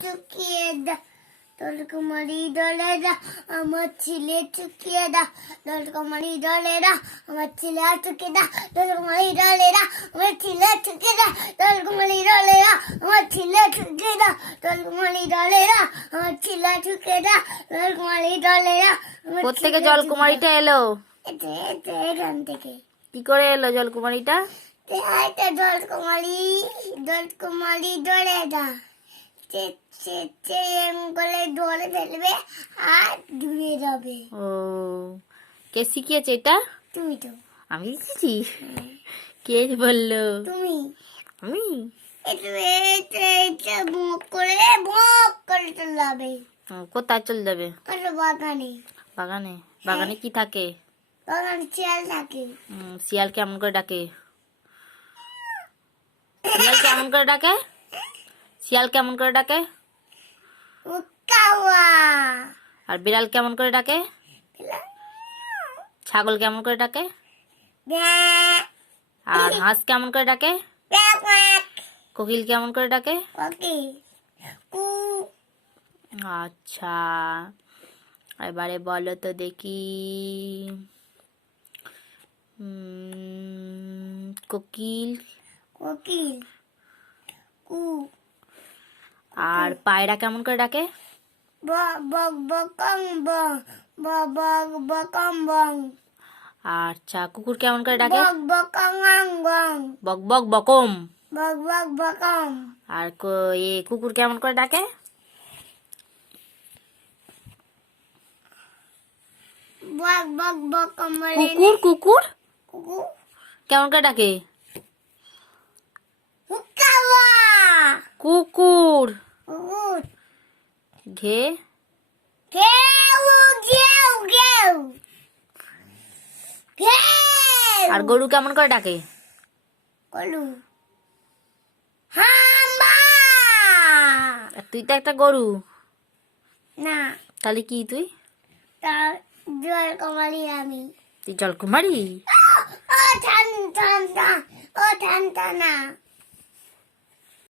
চুকিয়ে দা দলকুমারি দলেরা আমার ছেলে চুকিয়ে দা দলকুমারি দলেরা আমার ছেলে চুকিয়ে দা দলকুমারি দলেরা আমার ছেলে চুকিয়ে দা দলকুমারি দলেরা আমার ছেলে চুকিয়ে দা দলকুমারি দলেরা আমার ছেলে চুকিয়ে দা দলকুমারি দলেরা আমার কোত্থেকে জলকুমারিটা এলো? এখান থেকে। কি করে এলো জলকুমারিটা? একটা দলকুমারি দলকুমারি দলেরা করে দৌড়ে ফেলবে আর ডুবে যাবে ও কে শিখিয়েছে এটা তুমি তো আমি শিখেছি কে বলল তুমি আমি করে করে চলাবে ও, কোথায় চলে যাবে বাগানে বাগানে বাগানে কি থাকে বাগানে চেয়ার থাকে শিয়াল কেমন করে ডাকে শিয়াল কেমন করে ডাকে শিয়াল কেমন করে ডাকে? আর বিড়াল কেমন করে ডাকে? ছাগল কেমন করে ডাকে? আর হাঁস কেমন করে ডাকে? কোকিল কেমন করে ডাকে? আচ্ছা। এবারে বলো তো দেখি। কোকিল। কোকিল। আর পায়রা কেমন করে ডাকে? ব বক বকং ব ব বক বকং আচ্ছা কুকুর কেমন করে ডাকে? বক বকং বকম। বক বক আর কো- এ কুকুর কেমন করে ডাকে? কুকুর কুকুর? কুকু কেমন করে ডাকে উকাওয়া কুকুর কুকুর ঘে। ঘেউ ঘেউ ঘেউ। ঘেউ। আর গরু কেমন করে ডাকে? তুই তো একটা গরু। না। তাহলে কি তুই? তার জল আমি। তুই জলকুমারি ও ঠান ঠান ঠান। ও ঠান না